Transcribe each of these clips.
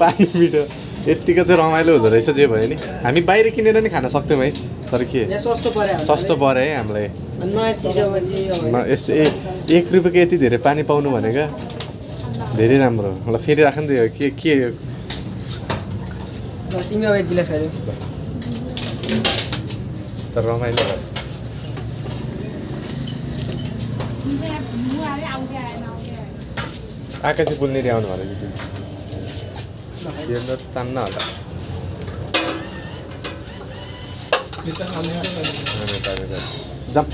पानी मिठो यतिको चाहिँ रमाइलो हुँदो रहेछ जे भयो नि हामी बाहिर किनेर नि खान सक्थ्यौँ है तर के सस्तो पऱ्यो है हामीलाई यस 1 रुपियाँको यति धेरै पानी पाउनु भनेको धेरै राम्रो ल फेरि राख्नु दियो के तिमी अब 1 गिलास खाइदेऊ तर रमाइलो भयो आकाशे पुल्ने आउनु भयो हेर्नु तान्न होला जम्प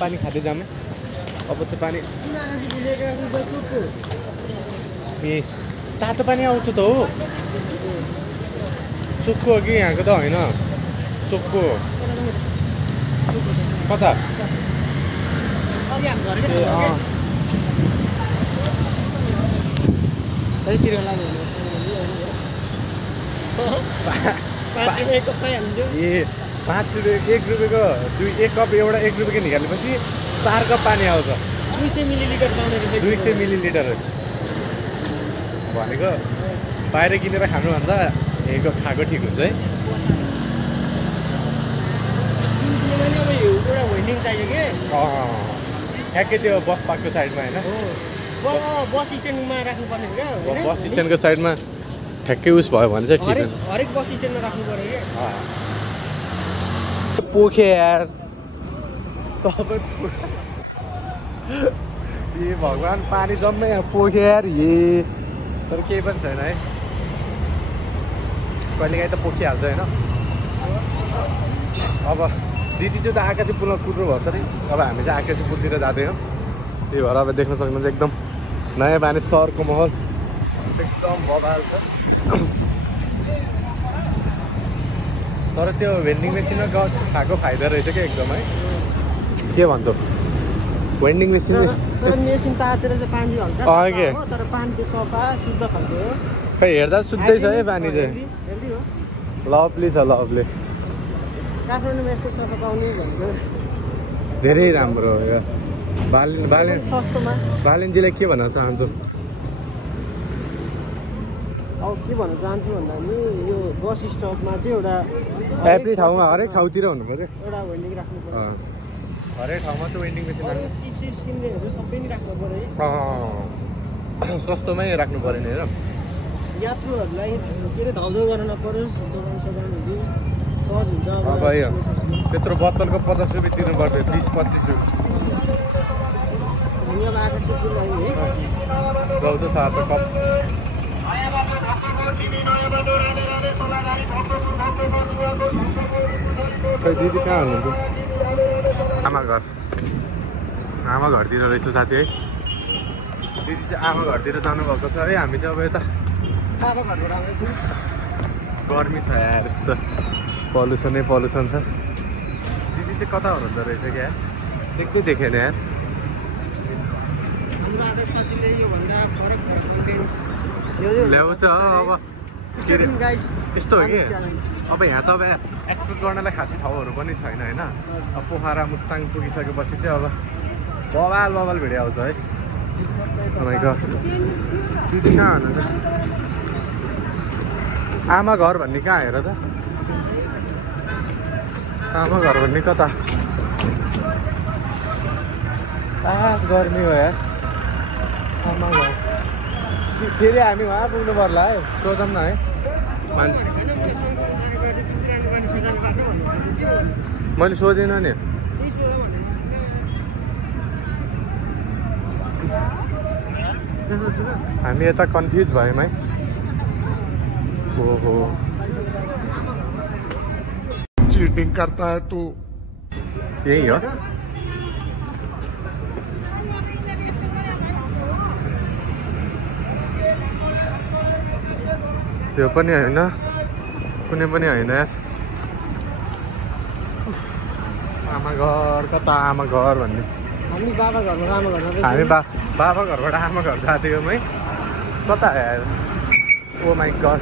पानी खाँदै जामे अब चाहिँ पानी ए तातो पानी आउँछ त हो सुक्को हो कि यहाँको त होइन सुक्को कता ए 5 रुपियाँ 1 रुपियाँको 1 कप एउटा 1 रुपियाँको निकालेपछि 4 कप पानी आउँछ 200 मिलिलिटर पाउने 200 मिलिलिटर भनेको बाहिर किनेर खानुभन्दा यहीँको खाएको ठिक हुन्छ है एउटा वेन्डिङ चाहियो के ठ्याक्कै त्यो बस पार्कको साइडमा होइन बस स्ट्यान्डमा राख्नुपर्ने क्या बस स्ट्यान्डको साइडमा ठ्याक्कै उस भयो भने चाहिँ ठिक हरेक बस स्ट्यान्डमा राख्नु पर्यो के पोखे यार सबै ए भगवान् पानी जम्मै यहाँ पोखे यार तर केही पनि छैन है कहिलेकाहीँ त पोखिहाल्छ होइन अब दिदी चाहिँ त आकाशे पुलमा कुद्नु भएको छ नि अब हामी चाहिँ आकाशे पुलतिर जाँदैनौँ त्यही भएर अब देख्न सक्नुहुन्छ एकदम नयाँ बानी सहरको माहौल एकदम बबाल छ तर त्यो भेन्डिङ मेसिनमा खाएको फाइदा रहेछ क्या एकदम है के भन्छौ वेन्डिङ मेसिन तातेर चाहिँ पानी हल्का के तर पानी चाहिँ सफा शुद्ध खालको हो खै हेर्दा शुद्धै छ है पानी चाहिँ लभली छ लभली काठमाडौँमा यस्तो सफा पाउनु भनेको धेरै राम्रो हो यो सस्तोमा बालेनजीलाई के भन्न चाहन्छु अब के भन्न चाहन्छु भन्दा नि यो बस स्टपमा चाहिँ एउटा एभ्री ठाउँमा हरेक ठाउँतिर हुनु पर्यो एउटा वेन्डिङ राख्नु पर्यो हरेक ठाउँमा चाहिँ वेन्डिङ मेसिन चिप्स किन्नेहरू सबै नै राख्नु पर्यो है सस्तोमै राख्नु पर्यो नि हेर यात्रुहरूलाई के अरे धाउधौ गर्न नपरोस् दोकान सोकानहरू सहज हुन्छ अब यो त्यत्रो बोतलको 50 रुपियाँ तिर्नु पर्दैन 20-25 रुपियाँ हामी अब आकाशे पुल आयौँ है रौदो साथ कप खै दिदी कहाँ हुनुहुन्छ आमा घरतिर रहेछ साथी है दिदी चाहिँ आमा घरतिर जानुभएको छ है हामी चाहिँ अब यता बाबा घरबाट आउँदैछौँ गर्मी छ यार यस्तो पल्युसनै पल्युसन छ दिदी चाहिँ कता हुनुहुँदो रहेछ क्या देख्दै देखेन यार हाम्रो आदर्श सचिवले योभन्दा फरक ल्याउँछ अब के अरे यस्तो हो कि अब यहाँ त अब एक्सपोर्ट गर्नलाई खासै ठाउँहरू पनि छैन होइन अब पोखरा मुस्ताङ पुगिसकेपछि चाहिँ अब बबाल भिडियो आउँछ है तपाईँको दिदी कहाँ हुनुहुन्छ आमा घर भन्ने कहाँ हेर त आमा घर भन्ने कता गर्मी हो यार आमा घर फेरि हामी उहाँ पुग्नु पर्ला है सोधौँ न है मान्छे मैले सोधिनँ नि हामी यता कन्फ्युज भयौँ है ओहो चीटिंग करता है तू यही हो यो पनि होइन कुनै पनि होइन यार आमा घर कता आमा घर भन्ने हामी बाबा घरबाट आमा घरमा हामी बाबा घरबाट आमा घर जाँदैछौँ है कता यार ओ माई गड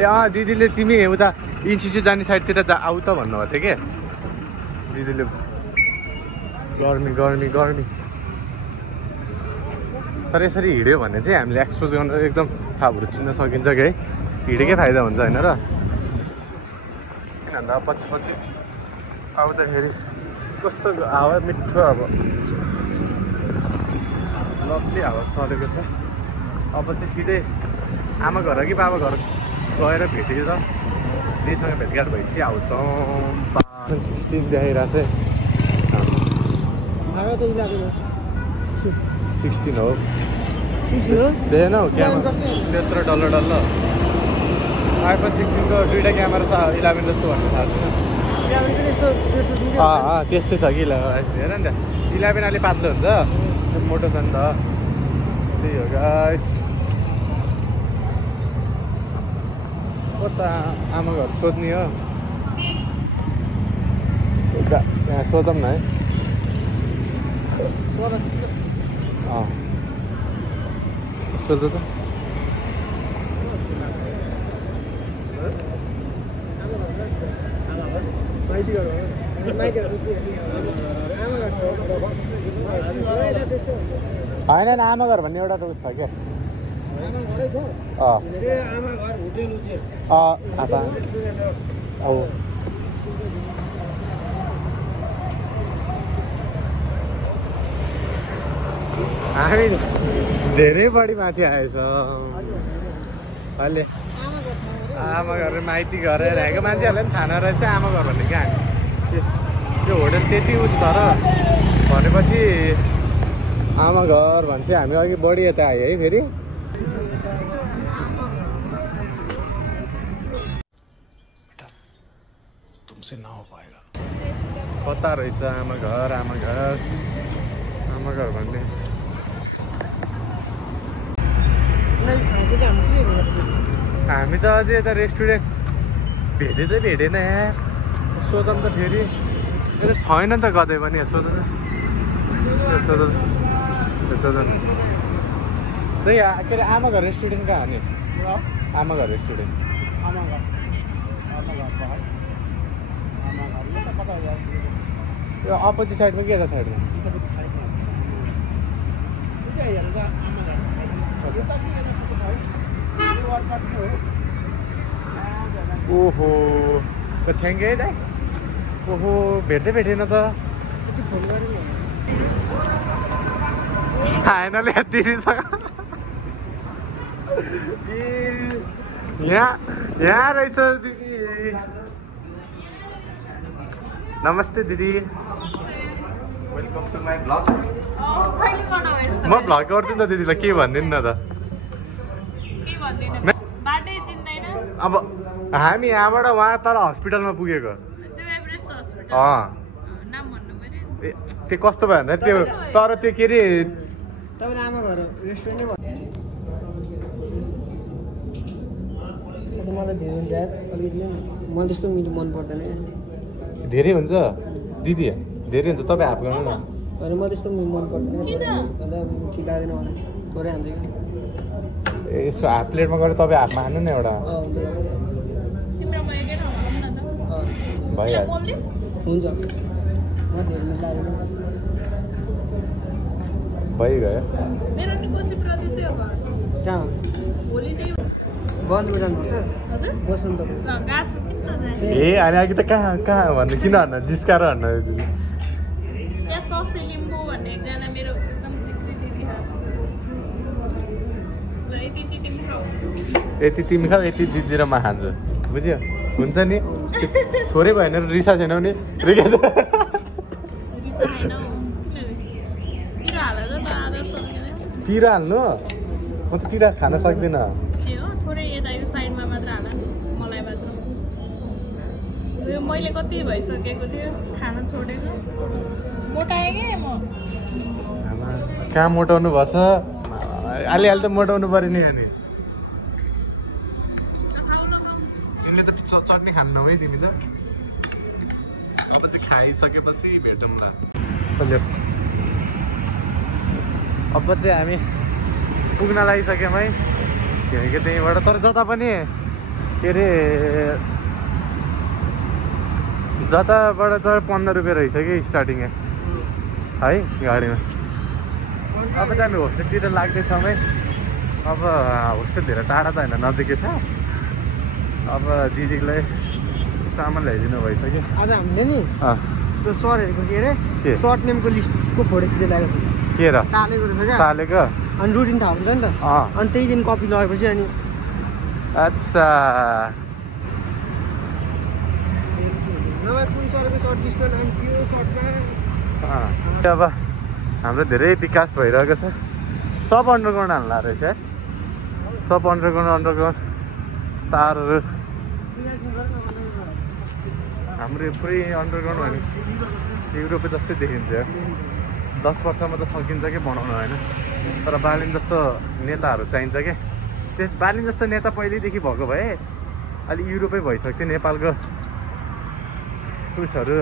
ए दिदीले तिमी उता इन्स्टिच्युट जाने साइडतिर आऊ त भन्नुभएको थियो कि दिदीले गर्मी गर्मी गर्मी तर यसरी हिँड्यो भने चाहिँ हामीले एक्सपोज गर्न एकदम ठाउँहरू चिन्न सकिन्छ कि है हिँडेकै फाइदा हुन्छ होइन र किन भन्दा पछि पछि आउँदाखेरि कस्तो हावा मिठो अब लभली हावा चलेको छ अब चाहिँ सिधै आमा घर कि बाबा घर गएर भेटेर दिदीसँग भेटघाट भएपछि आउँछौँ 16 देखाइरहेको थिएँ 16 हो देखेन हौ क्यामेरा त्यत्रो डल्लो डल्लो आइफोन 16 को दुईवटा क्यामेरा छ 11 जस्तो भन्ने थाहा छैन त्यस्तै छ कि हेर नि त 11 अलि पातलो हुन्छ मोटो छ नि त त्यही हो गाइस हो त आमा घर सोध्ने हो त्यहाँ सोधौँ न है सोध त होइन नि आमा घर भन्ने एउटा रुल छ क्या हामी धेरै बढी माथि आएछौँ अहिले आमा घर माइती घर रहेको मान्छेहरूलाई पनि थाहा नरहेछ आमा घर भन्ने क्या हामी त्यो होटल त्यति उस छ र भनेपछि आमा घर भन्छ हामी अघि बढी यता आयो है फेरि तुमसे ना हो पाएगा कता रहेछ आमा घर भन्ने हामी त अझै यता रेस्टुरेन्ट भेटेन यार सोधौँ त फेरि छैन त कतै पनि सोध त्यही के अरे आमा घर रेस्टुरेन्ट कहाँ हो नि आमा घर रेस्टुरेन्ट यो अपोजिट साइडमा के छ साइडमा ओहो थ्याङ्क यू है दाइ ओहो भेटेन त फाइनली दिदीसँग यहाँ रहेछ दिदी नमस्ते दिदी वेलकम टु माई ब्लग म भ्लग गर्छु नि त दिदीलाई के भनिदिनु न त अब हामी यहाँबाट उहाँ तर हस्पिटलमा पुगेको त्यो कस्तो भयो भन्दा त्यो तर त्यो के अरे आमा घर रेस्टुरेन्टै मलाई धेरै हुन्छ यार अलिकति मलाई त्यस्तो मिठो मन पर्दैन धेरै हुन्छ दिदी धेरै हुन्छ तपाईँ हाफ गर्नु न होइन मलाई त्यस्तो मन पर्दैन ठिक लाग्दैन मलाई थोरै हान्छ यसको हाफ प्लेटमा गरेर तपाईँ हाफमा खानु न एउटा भइहाल्छ हुन्छ भइगयो कहाँ बन्दमा जानुपर्छ बस्नु त ए अनि अघि त कहाँ भन्नु किन भन्न जिस्काएर भन्न यति तिमी खाऊ यति दिदी र म खान्छु बुझ्यो हुन्छ नि थोरै भएन रिसा छैनौ नि पिरो हाल्नु म त पिरा खान सक्दिनँ मैले कति भइसकेको थियो खाना छोडेको मोटाएँ क्या म कहाँ मोटाउनु भएछ अलि त मोटाउनु पऱ्यो नि अनि तिमीले त चट्नी खानु है तिमी त अब चाहिँ खाइसकेपछि भेटौँला अब चाहिँ हामी पुग्न लागिसक्यौँ है किनकि त्यहीँबाट तर जता पनि के अरे जताबाट त 15 रुपियाँ रहेछ कि स्टार्टिङ है गाडीमा। अब चाहिँ हामी होस्टेलतिर लाग्दैछौँ है। अब होस्टेल धेरै टाढा त होइन, नजिकै छ। अब दिदीलाई सामान ल्याइदिनु भइसक्यो। आज हामीले नि त्यो सरहरूको के अरे सर्ट नेमको लिस्टको फोटो खिचेर ल्याएको छ। के र टालेको रहेछ क्या, टालेको अनि रुटिन थाहा हुन्छ नि त। अनि त्यही दिन कपी लगेपछि अनि अच्छा नभए कुन सरको सर्ट लिस्टमा नाम थियो सर्टमा। अब हाम्रो धेरै विकास भइरहेको छ। सब अन्डरग्राउन्ड हाल्ला रहेछ है, सब अन्डरग्राउन्ड तारहरू हाम्रो पुरै अन्डरग्राउन्ड भने युरोपे जस्तै देखिन्छ। 10 वर्षमा त सकिन्छ कि बनाउनु होइन, तर बालिन जस्तो नेताहरू चाहिन्छ क्या। त्यस बालिन जस्तो नेता पहिल्यैदेखि भएको भए अलि युरोपै भइसक्थ्यो। नेपालको उसहरू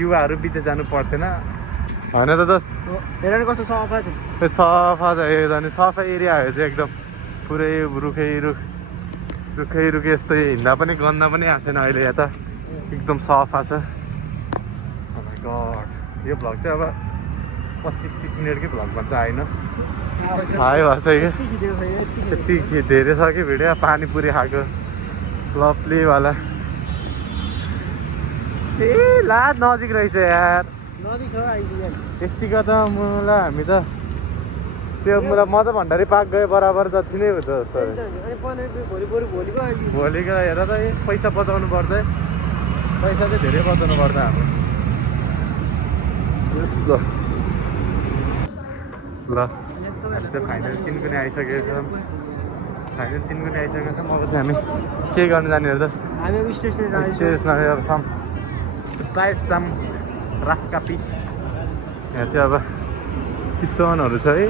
युवाहरू बिते जानु पर्दैन होइन त। हेर कस्तो सफा छ, सफा छ झन्, सफा एरियाहरू चाहिँ एकदम पुरै रुखै यस्तो हिँड्दा पनि गन्दा पनि आएन अहिले। यहाँ त एकदम सफा छ। Oh my god, यो भ्लग चाहिँ अब 25-30 मिनटकै भ्लग भन्छ होइन, थाहै भएको छ कि यति धेरै छ कि भिडियो। पानीपुरी खाएको लप्लीवाला ए ला नजिक रहेछ यार, नजिक छ आइपुग्यो। यतिको त मलाई हामी त त्यो मलाई म त भण्डारी पार्क गयो बराबर जति नै हुन्छ जस्तो। भोलिको हेर त पैसा बचाउनु पर्छ, पैसा चाहिँ धेरै बचाउनु पर्छ हाम्रो। ल त्यो फाइनल 3 पनि आइसकेको छ, फाइनल 3 पनि आइसकेको छ। अब चाहिँ हामी के गर्नु जाने हो त, हामी स्टेसनरी अब छौँ सम रफ कपी। यहाँ चाहिँ अब किचनहरू छ है,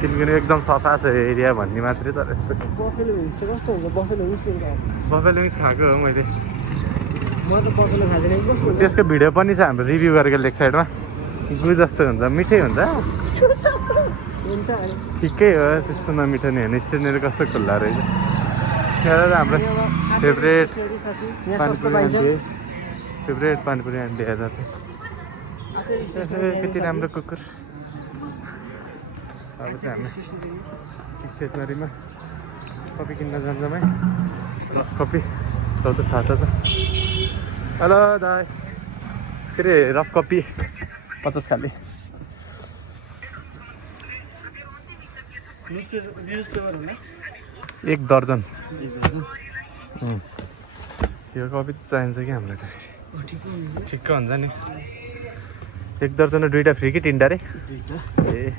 3 पनि एकदम सफा छ एरिया भन्ने मात्रै। तर यस्तो बफेलो विङ्स चाहिँ कस्तो हुन्छ? बफेलो विङ्स खाएको हो मैले, म त बफेलो खाँदैन। कस्तो त्यसको भिडियो पनि छ हाम्रो रिभ्यू गरेको लेक साइडमा। गु जस्तो हुन्छ, मिठै हुन्छ, हुन्छ ठिकै हो, त्यस्तो नमिठो नि होइन। स्टेसनरी कस्तो खुल्ला रहेछ। यहाँ हाम्रो फेभरेट पानीपुरी आन्टी हेर्दा चाहिँ कति राम्रो कुकुर। अब चाहिँ हामी स्टेसनरीमा कपी किन्न जान्छौँ है, रफ कपी त छ त। हेलो दाइ, के अरे रफ कपी 50 खाले। एक दर्जन यो कपी त चाहिन्छ कि हामीलाई त, ठिक्क हुन्छ नि। एक दर्जन 2टा फ्री कि 3टा रे? ए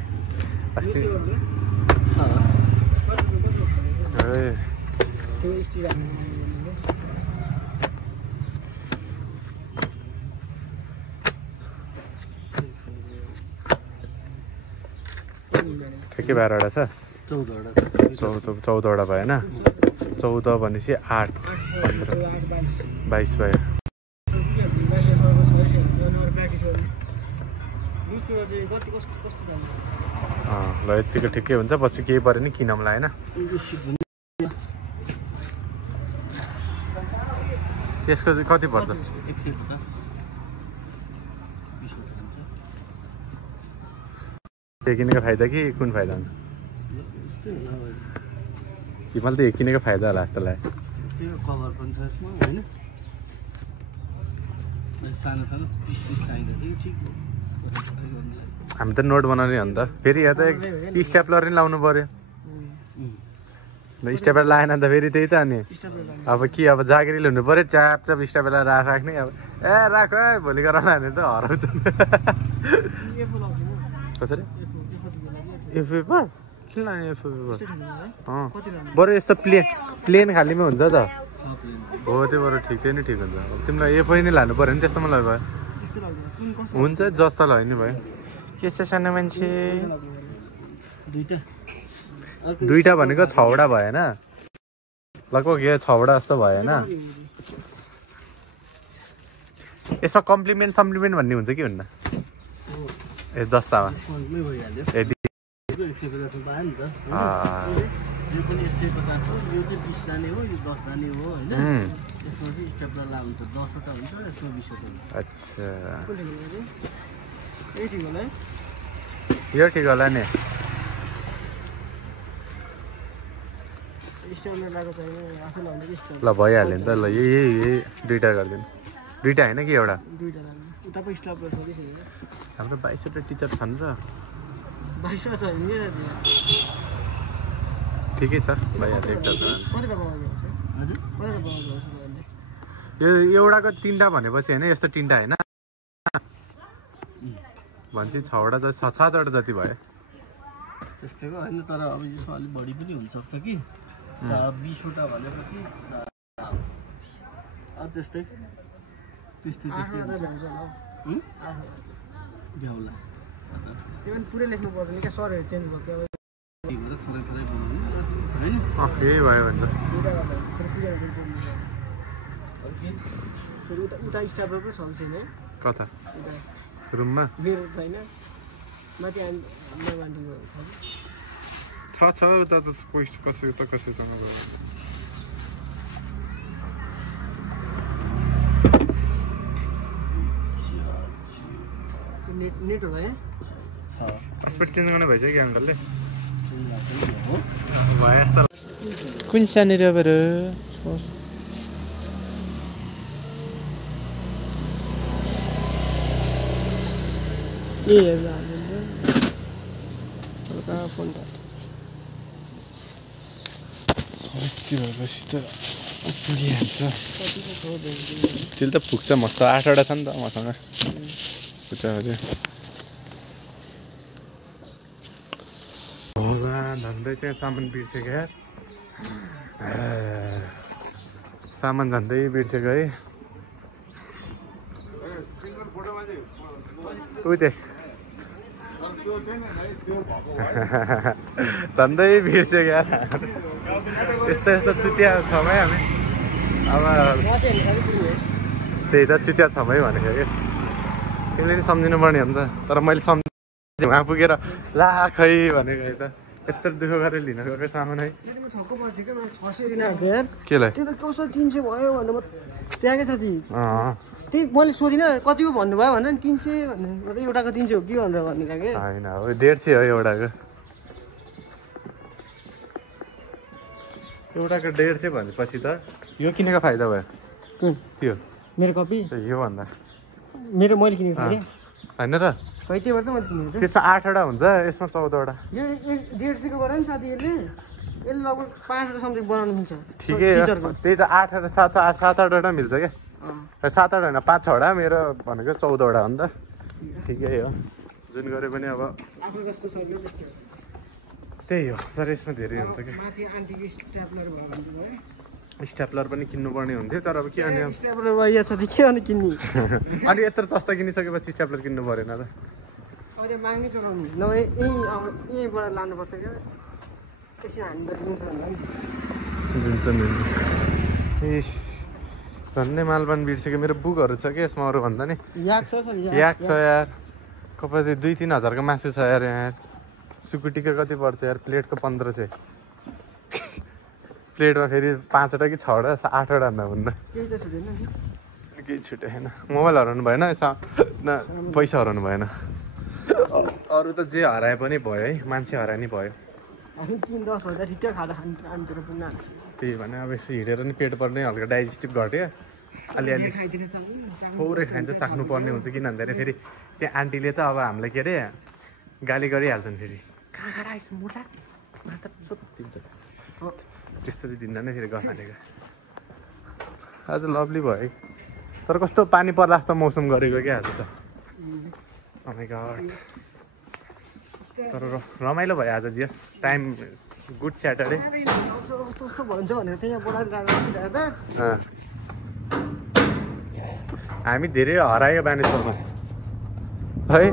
अस्ति ठिकै 12वटा छ, 14वटा भएन। 14 भनेपछि 8 15 22 भयो। ल यतिको ठिकै हुन्छ, पछि केही पऱ्यो नि किनौँला होइन। त्यसको चाहिँ कति पर्छ? 150। त्यो किनेको फाइदा कि कुन फाइदा हुन्छ? तिमीले त यो किनेको फाइदा होला जस्तो लाग्यो। कभर पनि छ यसमा होइन, सानो सानो पिस चाहिन्छ ठिक। हामी त नोट बनाउने हो नि त, फेरि यहाँ त स्टेपलर नि लाउनु पऱ्यो। स्टेपलर लाएन त फेरि त्यही त। अनि अब के अब जागिरी हुनु पऱ्यो, च्याप स्टेपलर राख्ने। अब ए राख है भोलि गरेर लाने त हराउँछ। कसरी एफ पेपर किन लाने? एफ पेपर बरु यस्तो प्लेन खालीमा हुन्छ त हो, त्यो बरु ठिकै नै ठिक हुन्छ। अब तिमीलाई एफआई नै लानु पऱ्यो नि, त्यस्तोमा लग्यो भयो हुन्छ, जस्तो लाग्यो नि भयो। के छ सानो मान्छे? 2टा भनेको 6वटा भएन, लगभग यो 6वटा जस्तो भएन। यसमा कम्प्लिमेन्ट भन्ने हुन्छ कि हुन्न? ए 10टामा यो पनि 150 हो, यो चाहिँ 20 जाने हो, यो 10 जाने हो हैन। यसमा चाहिँ स्टेपलर ला हुन्छ, 10 वटा हुन्छ, यसमा 20 वटा हुन्छ। अच्छा ए ठिक होला है। यो ठिक होला नि। स्टेपलर लगाएको छैन, आफूले भन्दा स्टेपलर। ल भइहाल्यो नि त। ल यही दुईटा गरिदिनु। दुईटा होइन कि एउटा? दुईटा लाग्यो। उता पो स्टेपलर छ कि छैन? हाम्रो 22वटा टिचर छन् र 22 वटा छ नि साथी। ठिकै छ भइहाल्यो एउटा त। कतिवटा बनाउनु हुन्छ? हजुर कतिवटा बनाउनु हुन्छ तपाईँले? यो एउटाको 3टा भनेपछि होइन, यस्तो 3टा होइन भन्छ 6वटा जति 7वटा जति भयो त्यस्तैको होइन, तर अब यसमा अलिक बढी पनि हुनसक्छ कि 20 वटा भनेपछि त्यस्तै त्यस्तै भ्याउला। त्यो पनि पुरै लेख्नु पर्दैन क्या, सरहरू चेन्ज भयो क्या, थोरै थोरै बनाउनु होइन। यही भयो भने त। फेरि उता स्टाफर पनि छ छैन है? कता रुममा मेरो छैन, माथि आन्टीको छ उता त कसैसँग नेट हो है। पासपोर्ट चेन्ज गर्ने भइसक्यो कि अङ्कलले? भयो कुन सानो रबर फोन भएपछि त पुगिहाल्छ। त्यसले त पुग्छ। मस्त 8वटा छ नि त मसँग। पुग्छ अझै। झन्डै चाहिँ सामान बिर्सेको यार। सामान झन्डै बिर्सेको है। उते झन्डै बिर्सेको यार। यस्तो यस्तो चुतिया छमै हामी। अब त्यही त चुतिया छमै भनेको कि तिमीले नि सम्झिनु पर्ने हो नि त। तर मैले सम्झेँ वहाँ पुगेर ला खै भनेको है त। यत्रो दुःख गरेर लिन गएको सामान है। केलाई त्यो त कसरी 300 भयो भन्नु म त्यागेँ साथी। त्यही मैले सोधिनँ कति हो भन्नुभयो भने 300 भन्नु, मतलब एउटाको 300 हो कि भनेर भन्नु लाग्यो। होइन हो 150 हो एउटाको। एउटाको 150 भनेपछि त यो किनेको फाइदा भयो। त्यो मेरो कपी यो भन्दा मेरो मैले किनेको थिएँ होइन र? खै त्यही भएर त मैले किनेको थिएँ। त्यसमा 8वटा हुन्छ, यसमा 14वटा। यो 150 को गरायो नि साथी। यसले लगभग 5वटा समथिङ बनाउनु मिल्छ। ठिकै हो। त्यही त 8वटा 7-8वटा मिल्छ क्या। 7वटा होइन 5-6वटा। मेरो भनेको 14वटा हो नि त। ठिकै हो। जुन गरे पनि अब आफ्नो जस्तो सक्यो त्यस्तो त्यही हो। तर यसमा धेरै हुन्छ क्या। माथि आन्टीको स्ट्यापलर भयो भने भयो। स्ट्यापलर पनि किन्नुपर्ने हुन्थ्यो, तर अब के अनि स्ट्यापलर भयो साथी के अनि किन्ने। अनि यत्रो सस्ता किनिसकेपछि स्ट्यापलर किन्नु परेन त? अहिले माग्नै चलाउनु नभए यहीँ अब यहीँबाट लानुपर्छ क्या। एकछिन हामीलाई दिन्छ होला नि। दिन्छ नि। ए झन्डै मालपान बिर्सेको। मेरो बुकहरू छ कि यसमा अरू भन्दा नि। याद छ सर याद छ यार। कपाल 2-3 हजारको मासु छ यार यहाँ। सुकुटीको कति पर्छ यार? प्लेटको 1500। प्लेटमा फेरि 5वटा कि 6वटा 8वटा नहुन्न। केही त छुटेन नि। केही छुटेन। मोबाइल हराउनु भएन, पैसा हराउनु भएन। अरू त जे हराए पनि भयो है। मान्छे हराए नि भयो। हामी 3-10 भन्दा ठिकै खाँदा खान्थ्यो पुग्न। त्यही भने अब यसो हिँडेर नि पेट पर्ने हल्का डाइजेस्टिभ घट्यो। अलिअलि थोरै खान्छ, चाख्नु पर्ने हुन्छ। किन भन्दाखेरि फेरि त्यहाँ आन्टीले त अब हामीलाई के अरे गाली गरिहाल्छन्। फेरि कहाँ खाएर आइस मोटा मात्र सोधिदिन्छ। त्यस्तो चाहिँ दिन्न नै फेरि गफालेको। आज लभली भयो है। तर कस्तो पानी पर्ला जस्तो मौसम गरेको क्या आज त। ओ माइ गॉड। तर रमाइलो भयो आज। जस टाइम गुड स्याटरडे। कस्तो भन्छ भनेर चाहिँ यहाँ बोलाएर त हामी धेरै हरायो बानेश्वरमा है।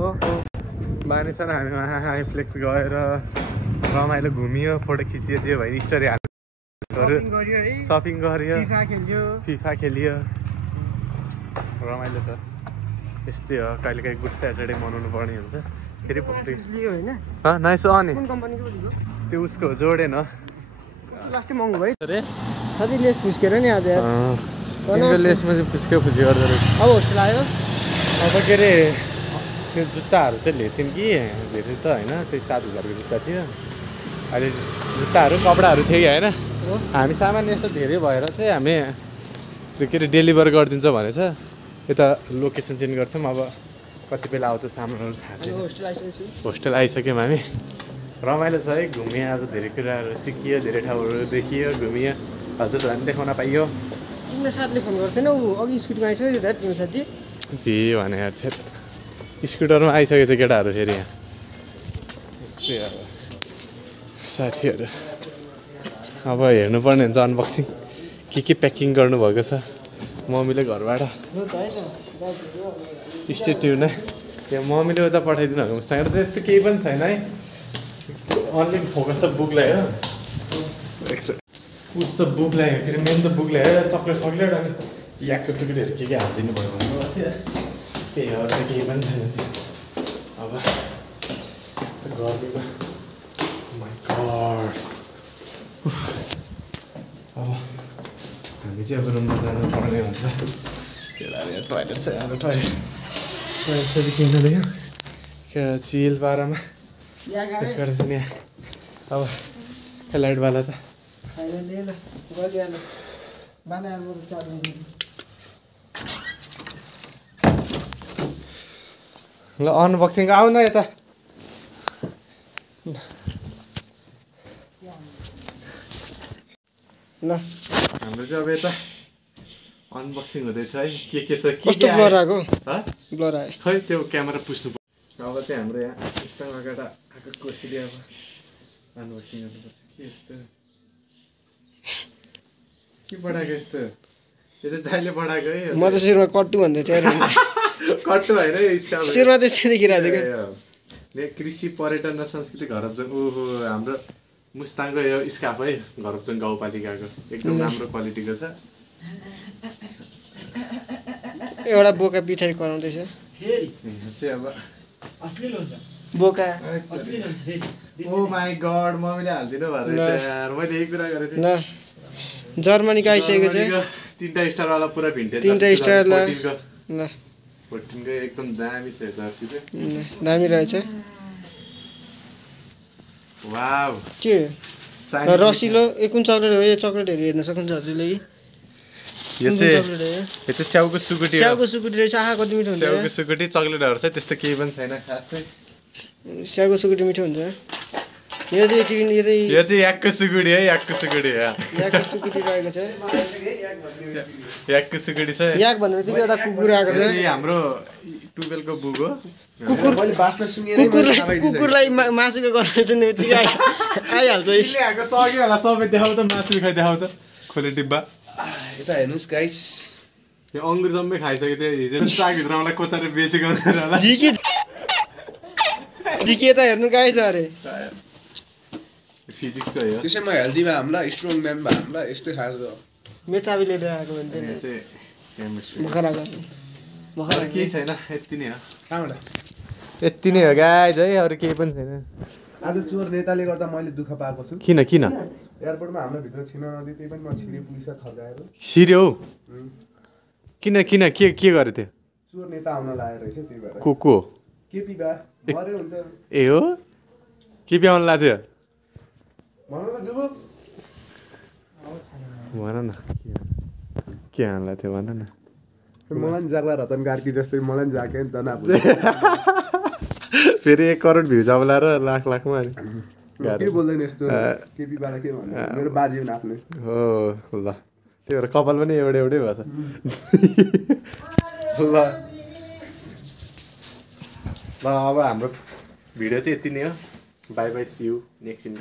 बानेश्वर हामी हाइफ्लेक्स गएर रमाइलो घुमियो, फोटो खिचियो, जे भयो स्टोरी हाल्यो, सपिङ गऱ्यो, फिफा खेलियो। रमाइलो छ। यस्तै हो। कहिलेकाहीँ गुड स्याटरडे मनाउनु पर्ने हुन्छ। फेरि नाइस। अनि त्यो उसको जोडेन लास्टै महँगो भयो अरे साथी लेस फुस्केर नि आज यार तिम्रो लेसमा चाहिँ फुस्के गर्दो रहेछ अब होस्टेल आयो अब के अरे त्यो जुत्ताहरू चाहिँ लिएको थियौँ कि धेरै त होइन त्यही 7,000 को जुत्ता थियो अहिले जुत्ताहरू कपडाहरू थियो कि होइन हामी सामान यस्तो धेरै भएर चाहिँ हामी त्यो के अरे डेलिभर गरिदिन्छ भनेछ यता लोकेसन चेन्ज गर्छौँ अब कति बेला आउँछ सामानहरू थाहा छैन होस्टेल आइसकेपछि होस्टेल आइसक्यौँ हामी रमाइलो छ है घुमियो आज धेरै कुराहरू सिकियो धेरै ठाउँहरू देखियो घुमियो हजुरहरूलाई पनि देखाउन पाइयो तिम्रो साथीले फोन गर्थेन ऊ अघि स्कुटीमा आइसक्यो त तिम्रो साथी के भने यार छेत स्कुटरमा आइसकेको छ केटाहरू फेरि यहाँ यस्तै अब साथीहरू अब हेर्नुपर्ने हुन्छ अनबक्सिङ के प्याकिङ गर्नुभएको छ मम्मीले घरबाट स्टे ट्युन है त्यो मम्मीले उता पठाइदिनु भएको मुस्ताङ त्यस्तो केही पनि छैन है अनलाइन फोकस त बुक ल्यायो उस त बुक ल्यायो के अरे मेन त बुक ल्यायो चक्लेट अनि याकको सुकुटीहरू के हालिदिनु भयो भन्नुभएको थियो त्यही हो त केही पनि छैन त्यस्तो अब त्यस्तो गरिदिएको माइ गॉड अब हामी चाहिँ अब रुममा जानुपर्ने हुन्छ केटाहरू टोइलेट छ हाम्रो टोइलेट चाहिँ किन देख्यो केटा चिल पारामा त्यसबाट चाहिँ यहाँ अब लाइटवाला त ल अनबक्सिङ आऊ न यता ल हाम्रो चाहिँ अब यता अनबक्सिङ हुँदैछ है के छ कस्तो ब्लर आएको ब्लर आयो खै त्यो क्यामेरा पुस्नु पर्छ अब चाहिँ हाम्रो यहाँ यस्तोमा गएर आएको कोसीले अब अनबक्सिङ गर्नुपर्छ के यस्तो के बढाएको यस्तो यो चाहिँ दाइले बढाएको है म त शिरमा कट्टु भन्दै थिएँ कट्टु होइन शिरमा त्यस्तै देखिरहेको थियो कृषि पर्यटन र सांस्कृतिक हरपजङ ओहो हाम्रो मुस्ताङको यो स्काफ है हरपजङ गाउँपालिकाको एकदम राम्रो क्वालिटीको छ एउटा बोका पछाडि कराउँदैछ चाहिँ अब बोका ओ माई गड मम्मीले हालिदिनु भएको रहेछ यार मैले यही कुरा गरेको थिएँ ल जर्मनीको आइसकेको छ 3टा स्टारवाला पुरा भिन्टेज 3टा स्टार ल 14 को एकदम दामी छ जर्सी चाहिँ दामी रहेछ वाउ के रसिलो कुन चक्लेट हो यो चक्लेटहरू हेर्न सक्नुहुन्छ हजुरले यो चाहिँ स्याउको सुकुटी स्याउको सुकुटी रहेछ आहा कति मिठो हुन्छ स्याउको सुकुटी चक्लेटहरू चाहिँ त्यस्तो केही पनि छैन खासै स्याउको सुकुटी मिठो हुन्छ यो चाहिँ याकको सुकुटी है याकको सुकुटी याकको सुकुटी रहेको छ याकको सुकुटी छ याक भनेपछि एउटा कुकुर आएको छ हाम्रो टुबेलको बुक हो कुकुरलाई मासुको गर्नु चाहिँ आइहाल्छ सक्यो होला सबै देखाउ त मासु खाइ देखाउ त खोले डिब्बा यता हेर्नुहोस् गाइस यो अङ्गुर जम्मै खाइसक्यो त्यो हिजो सागभित्र मलाई कोचाएर बेचेको होला झिके त हेर्नु गाइस अरे फिजिक्सको हो त्यसैमा हेल्दी भए हामीलाई स्ट्रङ म्यान भए हामीलाई यस्तै खाएर मेरो चाबीले ल्याएको भने चाहिँ केही छैन यति नै हो कहाँबाट यति नै हो गाइस है अरू केही पनि छैन आज चोर नेताले गर्दा मैले दुःख पाएको छु किन एयरपोर्टमा हाम्रो भित्र छिर्न नदिए त्यही पनि म छिरे पुलिसले थर्काएर सिर्यो हौ किन के गरेको थियो चोर नेता आउन लागेको रहेछ त्यही भएर को केपी बा मरे हुन्छ ए हो के आउनु लाग्थ्यो भन न जुबु भन न के आउनु लाग्थ्यो भन न मलाई पनि जाग्ला रतन कार्की जस्तै मलाई पनि जाके नि त नाप्नु फेरि 1 करोड भ्युज आउला र लाखमा के बोल्दैन यस्तो केपी बाला के भन्नु मेरो बाजे पनि आफ्नै हो ल त्यही भएर कपाल पनि एउटै भयो त ल अब हाम्रो भिडियो चाहिँ यति नै हो bye see you next in